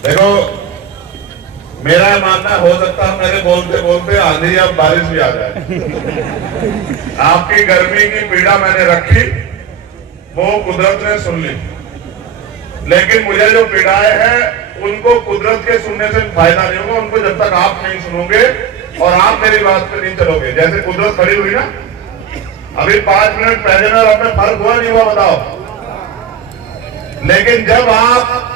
देखो, मेरा मानना हो सकता है मेरे बोलते बोलते आंधी या बारिश भी आ जाए। आपकी गर्मी की पीड़ा मैंने रखी, वो कुदरत ने सुन ली, लेकिन मुझे जो पीड़ाएं हैं उनको कुदरत के सुनने से फायदा नहीं होगा, उनको जब तक आप नहीं सुनोगे और आप मेरी बात पे नहीं चलोगे। जैसे कुदरत खड़ी हुई ना, अभी 5 मिनट पहले में अब में फर्क हुआ नहीं हुआ बताओ? लेकिन जब आप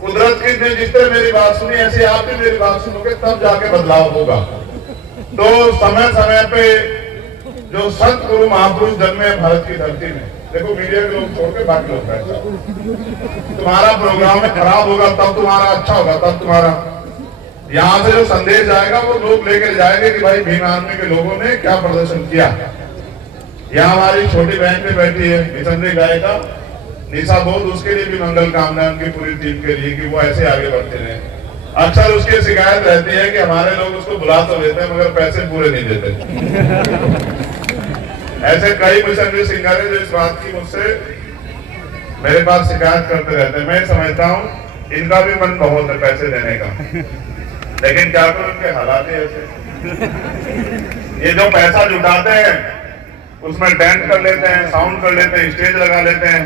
कुदरत की ने जिस तरह मेरी बात सुनी ऐसे आप भी मेरी बात सुनोगे, तब जाके बदलाव होगा। तो समय समय पे जो संत गुरु महापुरुष जन्मे भारत की धरती में, देखो मीडिया के लोग छोड़ के बाकी लोग बैठे, तुम्हारा प्रोग्राम में खराब होगा तब तुम्हारा अच्छा होगा, तब तुम्हारा यहाँ से जो संदेश आएगा वो लोग लेकर जाएंगे कि भाई भीम आर्मी के लोगों ने क्या प्रदर्शन किया। यहाँ हमारी छोटी बहन भी बैठी है, मिशनरी गायिका निशा बोध, उसके लिए भी मंगल कामना उनकी पूरी टीम के लिए कि वो ऐसे आगे बढ़ते रहे। अक्सर उसकी शिकायत रहती है कि हमारे लोग उसको बुला तो लेते हैं मगर पैसे पूरे नहीं देते। ऐसे कई मिशनरी सिंगर हैं जो इस बात की मुझसे मेरे पास शिकायत करते रहते हैं। मैं समझता हूँ इनका भी मन बहुत है पैसे देने का, लेकिन क्या करूं उनके हालात ही ऐसे। ये जो पैसा जुटाते हैं उसमें टेंट कर लेते हैं, साउंड कर लेते हैं, स्टेज लगा लेते हैं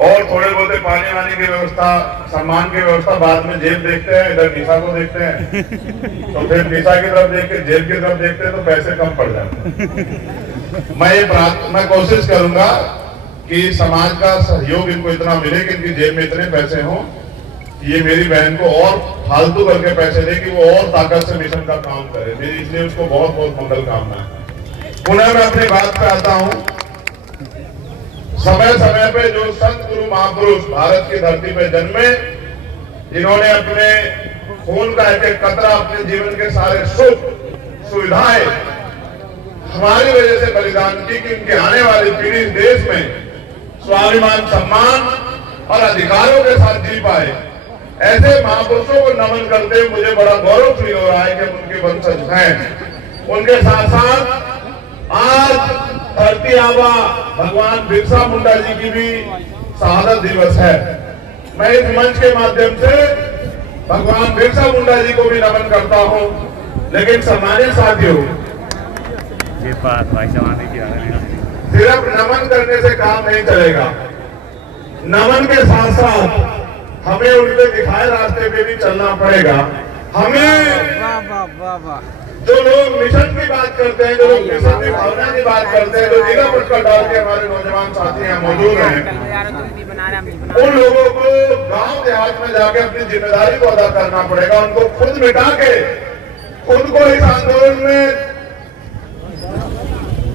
और थोड़े बहुत पानी वानी की व्यवस्था, सम्मान की व्यवस्था बाद में जेब देखते हैं, इधर निशा को देखते हैं, तो फिर निशा की तरफ देख के जेब की तरफ देखते हैं तो पैसे कम पड़ जाते। मैं कोशिश करूंगा कि समाज का सहयोग इनको इतना मिले कि इनकी जेब में इतने पैसे हों, ये मेरी बहन को और फालतू करके पैसे दे कि वो और ताकत से मिशन का काम करे। मेरी इसलिए उसको बहुत बहुत मंगल कामना है। पुनः मैं अपनी बात पे आता हूँ। समय समय पे जो संत गुरु महापुरुष भारत की धरती पे जन्मे, जिन्होंने अपने खून का एक एक कतरा, अपने जीवन के सारे सुख सुविधाएं हमारी वजह से बलिदान की कि इनके आने वाली पीढ़ी इस देश में स्वाभिमान, सम्मान और अधिकारों के साथ जी पाए। ऐसे महापुरुषों को नमन करते मुझे बड़ा गौरव फील हो रहा है कि उनके वंशज हैं। उनके साथ साथ आज धरती आबा भगवान बिरसा मुंडा जी की भी शहादत दिवस है। मैं इस मंच के माध्यम से भगवान बिरसा मुंडा जी को भी नमन करता हूं, लेकिन सम्मानित साथियों, ये बात भाई समाने की सिर्फ नमन करने से काम नहीं चलेगा। नमन के साथ साथ हमें उनके दिखाए रास्ते पे भी चलना पड़ेगा। हमें जो लोग मिशन की बात करते हैं, जो लोग मिशन की भावना की बात करते हैं, जो जिला पटका डाल के हमारे नौजवान साथी यहाँ मौजूद हैं, उन लोगों को गांव देहात में जाके अपनी जिम्मेदारी को अदा करना पड़ेगा। उनको खुद मिटा के खुद को इस आंदोलन में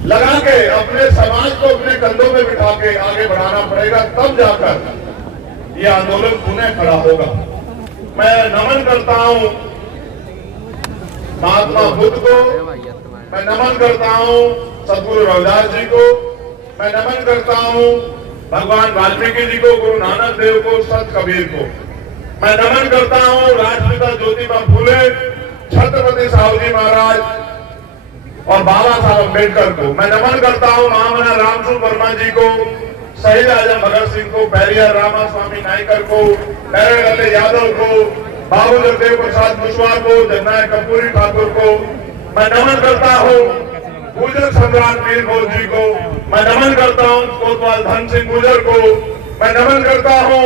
लगा के अपने समाज को अपने कंधों में बिठा के आगे बढ़ाना पड़ेगा, तब जाकर ये आंदोलन पुनः खड़ा होगा। मैं नमन करता हूं महात्मा बुद्ध को, मैं नमन करता हूं सदगुरु रविदास जी को, मैं नमन करता हूं भगवान वाल्मीकि जी को, गुरु नानक देव को, संत कबीर को। मैं नमन करता हूं राष्ट्रपिता ज्योतिबा फूले, छत्रपति साहू जी महाराज और बाबा साहब अम्बेडकर को। मैं नमन करता हूं महामना रामसूर वर्मा जी को, शहीद आजम भगत सिंह को, पेरियार रामास्वामी नायकर को, पैरालाल यादव को, बाबू जगदेव प्रसाद कुशवाहा को, जननायक कर्पूरी ठाकुर को। मैं नमन करता हूं गुर्जर सम्राट वीर घोष जी को। मैं नमन करता हूं कोतवाल धन सिंह गुर्जर को। मैं नमन करता हूं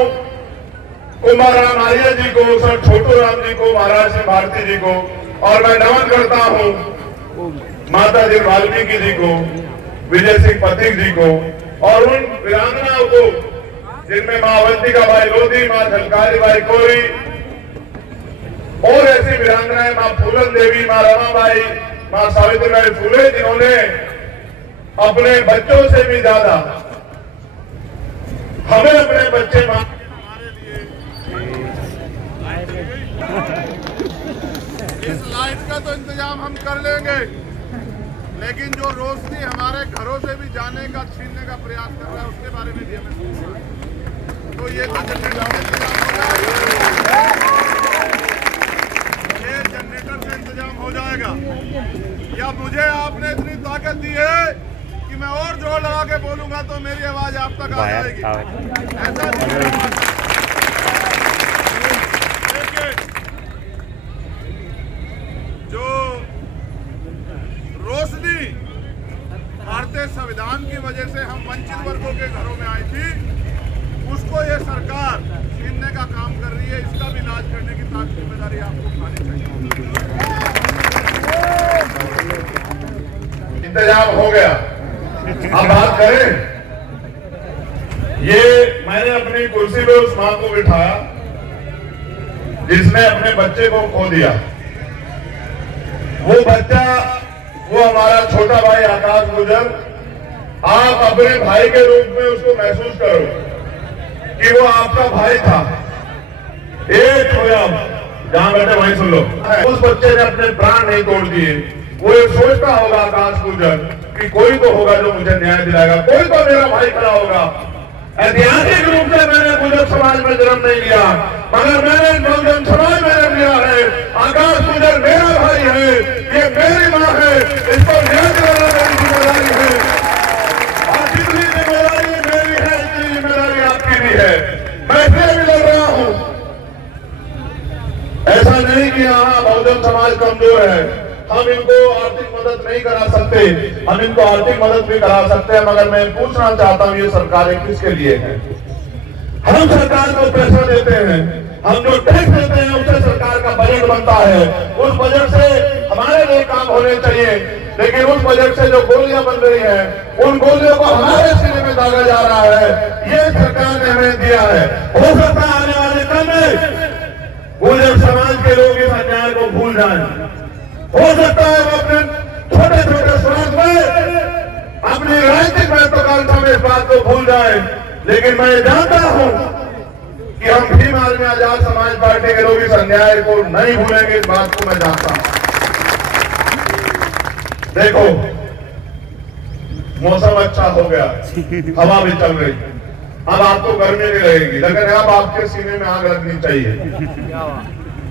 कुमाराम आर्य जी को, सर छोटू राम जी को, महाराज सिंह भारती जी को। और मैं नमन करता हूं माता जी वाल्मीकि जी को, विजय सिंह पथिक जी को और उन वीरांगनाओं को जिनमें मां अवंतिका बाई लोधी, मां झलकारी बाई कोरी और ऐसी वीरांगनाएं, मां फूलन देवी, मां रमाबाई, मां सावित्रीबाई फूले, जिन्होंने अपने बच्चों से भी ज्यादा हमें अपने बच्चे हमारे लिए। इस लाइट का तो इंतजाम हम कर लेंगे, लेकिन जो रोशनी हमारे घरों से भी जाने का, छीनने का प्रयास कर रहा है, उसके बारे में भी हमें सोचना है। तो ये जनरेटर से इंतजाम हो जाएगा, या मुझे आपने इतनी ताकत दी है कि मैं और जोर लगा के बोलूंगा तो मेरी आवाज आप तक आ जाएगी। ऐसा इंतजाम हो गया। अब बात करें, ये मैंने अपनी कुर्सी पे उस मां को बिठाया जिसने अपने बच्चे को खो दिया। वो बच्चा, वो हमारा छोटा भाई आकाश गुजर, आप अपने भाई के रूप में उसको महसूस करो कि वो आपका भाई था। एक खोया, जहां बैठे वहीं सुन लो। उस बच्चे ने अपने प्राण नहीं तोड़ दिए। वो ये सोचता होगा आकाश गुजर कि कोई तो होगा जो मुझे न्याय दिलाएगा, कोई तो मेरा भाई खड़ा होगा। ऐतिहासिक रूप से मैंने गुजर समाज में जन्म नहीं लिया, मगर मैंने बहुजन समाज में जन्म लिया है। आकाश गुजर मेरा भाई है, ये मेरी माँ है, इसको न्याय दिलाना मेरी जिम्मेदारी है। और जितनी जिम्मेदारी मेरी है इतनी जिम्मेदारी आपकी भी है। मैं फिर भी लड़ रहा हूं। ऐसा नहीं कि यहाँ बहुजन समाज कमजोर है, हम इनको आर्थिक मदद नहीं करा सकते, हम इनको आर्थिक मदद भी करा सकते हैं, मगर मैं पूछना चाहता हूँ ये सरकारें किसके लिए हैं? हम सरकार को पैसा देते हैं, हम जो टैक्स देते हैं उससे सरकार का बजट बनता है, उस बजट से हमारे लिए काम होने चाहिए। लेकिन उस बजट से जो गोलियां बन रही हैं, उन गोलियों को हमारे सीने में दागा जा रहा है। ये सरकार ने हमें दिया है। हो सकता है आने वाले कल में गुजर समाज के लोग इस अन्याय को भूल जाएं। हो सकता है वो अपने छोटे छोटे स्वार्थ में, अपनी राजनीतिक महत्वाकांक्षा में इस बात को भूल जाए। लेकिन मैं जानता हूं कि हम भीम आदमी आजाद समाज पार्टी के लोग इस अन्याय को नहीं भूलेंगे, इस बात को मैं जानता हूं। देखो, मौसम अच्छा हो गया, हवा भी चल रही, अब आपको गर्मी नहीं लगेगी, लेकिन अब आपके सीने में आग लगनी चाहिए।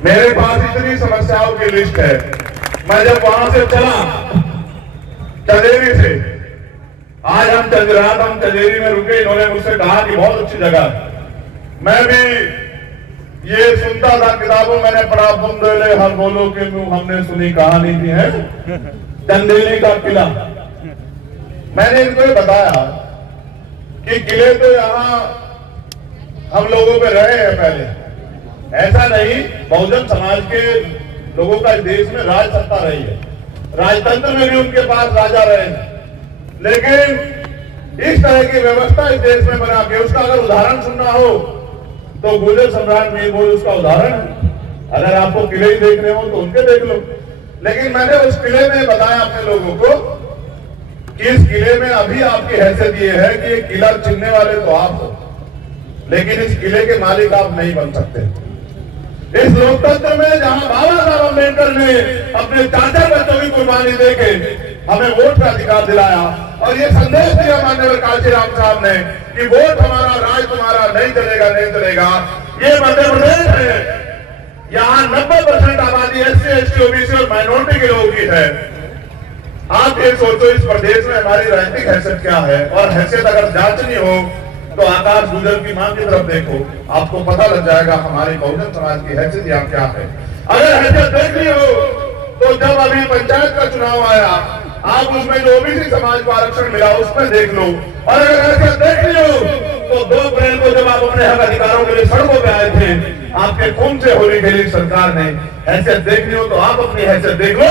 मेरे पास इतनी समस्याओं की लिस्ट है। मैं जब वहां से चला चंदेरी से, आज हम चंद्रहाट, हम चंदेरी में रुके, इन्होंने मुझसे कहा कि बहुत अच्छी जगह। मैं भी ये सुनता था, किताबों मैंने पढ़ा, बुंदेले हर बोलो के मुंह हमने सुनी कहानी थी है चंदेरी का किला। मैंने इनको ये बताया कि किले तो यहाँ हम लोगों पे रहे हैं पहले, ऐसा नहीं, बहुजन समाज के लोगों का इस देश में राज सत्ता रही है, राजतंत्र में भी उनके पास राजा रहे हैं। लेकिन इस तरह की व्यवस्था इस देश में बना के, उसका अगर उदाहरण सुनना हो तो गुजर सम्राट मीरपुर उसका उदाहरण है। अगर आपको किले ही देखने हो तो उनके देख लो। लेकिन मैंने उस किले में बताया अपने लोगों को कि इस किले में अभी आपकी हैसियत ये है कि किला छीनने वाले तो आप हो, लेकिन इस किले के मालिक आप नहीं बन सकते। इस लोकतंत्र में जहां बाबा साहब अम्बेडकर ने अपने चाचा बच्चों की कुर्बानी देके हमें वोट का अधिकार दिलाया और ये संदेश दिया माननीय काशीराम साहब ने कि वोट हमारा, राज तुम्हारा, नहीं चलेगा, नहीं चलेगा। ये मध्य प्रदेश है, यहाँ 90% आबादी SC, ST, OBC और माइनॉरिटी के लोगों की है। आप ये सोचो इस प्रदेश में हमारी राजनीतिक हैसियत क्या है, और हैसियत अगर जांचनी हो तो आकाश गुजर की मां की तरफ देखो, आपको पता लग जाएगा हमारे बहुजन समाज की हैसियत यहाँ क्या है। अगर हैसियत देखनी हो तो जब अभी पंचायत का चुनाव आया, आप उसमें जो OBC समाज को आरक्षण मिला उसमें देख लो। और अगर हैसियत देखनी हो तो 2 अप्रैल को जब आप अपने हक अधिकारों के लिए सड़कों पे आए थे, आपके खून से होली खेली सरकार ने। हैसियत देखनी हो तो आप अपनी हैसियत देख लो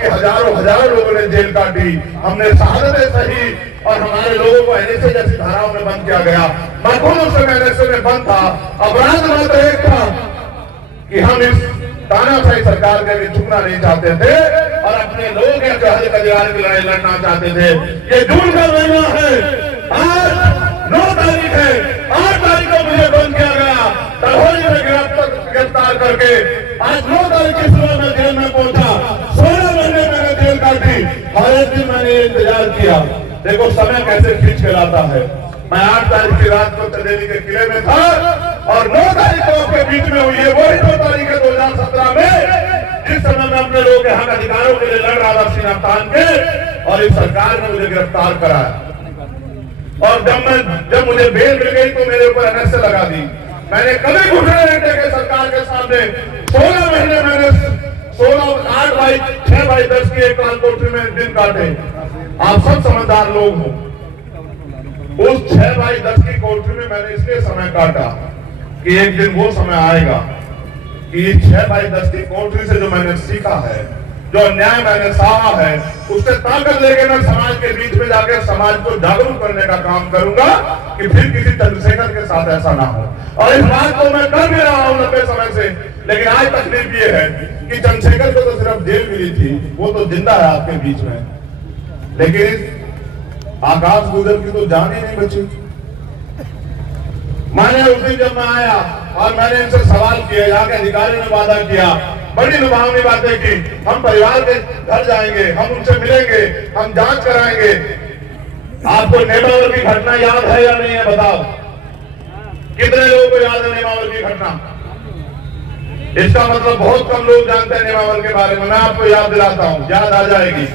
कि हजारों लोगों ने जेल काटी, हमने शहादतें सही और हमारे लोगों को NSA जैसी धाराओं में बंद किया गया। मैं खुद उस समय NSA में बंद था। अपराध मात्र एक था कि हम इस तानाशाही सरकार के भी झुकना नहीं चाहते थे और अपने लोगों के हक अधिकार की लड़ाई लड़ना चाहते थे। ये जून का महीना है, आज 9 तारीख है, 8 तारीख को मुझे बंद किया गया, तलहोरी में गिरफ्तार करके। आज 9 तारीख की सुबह में जेल में पहुंचा, 16 महीने मैंने जेल काटी, हर एक दिन मैंने इंतजार किया। देखो समय कैसे खींच के लाता है। मैं 8 तारीख की रात को चंदेरी के किले में था और 9 तारीख को आपके बीच में हुई है वही 2 तारीख है 2017 में, जिस समय मैं अपने लोगों के हक अधिकारों के लिए लड़ रहा था सीना तान के, और इस सरकार ने मुझे गिरफ्तार कराया। और जब मुझे बेल मिल गई तो मेरे ऊपर NSA लगा दी। मैंने कभी घुटने नहीं टेके सरकार के सामने। 16 महीने मैंने 8 बाई 6 बाई 10 की एक कोठरी में दिन काटे। आप सब समझदार लोग हो। उस 6 बाई 10 की कोठरी में मैंने इसलिए समय काटा कि एक दिन वो समय आएगा कि ये 6/10 की कोठरी से जो मैंने सीखा है, जो न्याय मैंने सहा है, उससे ताकत लेके मैं समाज के बीच में जाकर समाज को जागरूक करने का काम करूंगा कि फिर किसी चंद्रशेखर के साथ ऐसा ना हो। और इस बात को मैं कर भी रहा हूं लंबे समय से, लेकिन आज तकलीफ ये है कि चंद्रशेखर को तो सिर्फ जेल मिली थी, वो तो जिंदा है आपके बीच में, लेकिन आकाश गुजर की तो जान ही नहीं बची। मैंने उस दिन जब मैं आया और मैंने इनसे सवाल किया, यहाँ के अधिकारियों ने वादा किया, बड़ी लुभावनी बातें की, हम परिवार के घर जाएंगे, हम उनसे मिलेंगे, हम जांच कराएंगे। आपको नेमावर की घटना याद है या नहीं है बताओ? कितने लोगों को याद है नेमावर की घटना? इसका मतलब बहुत कम लोग जानते हैं नेमावर के बारे में। मैं आपको याद दिलाता हूं, याद आ जाएगी।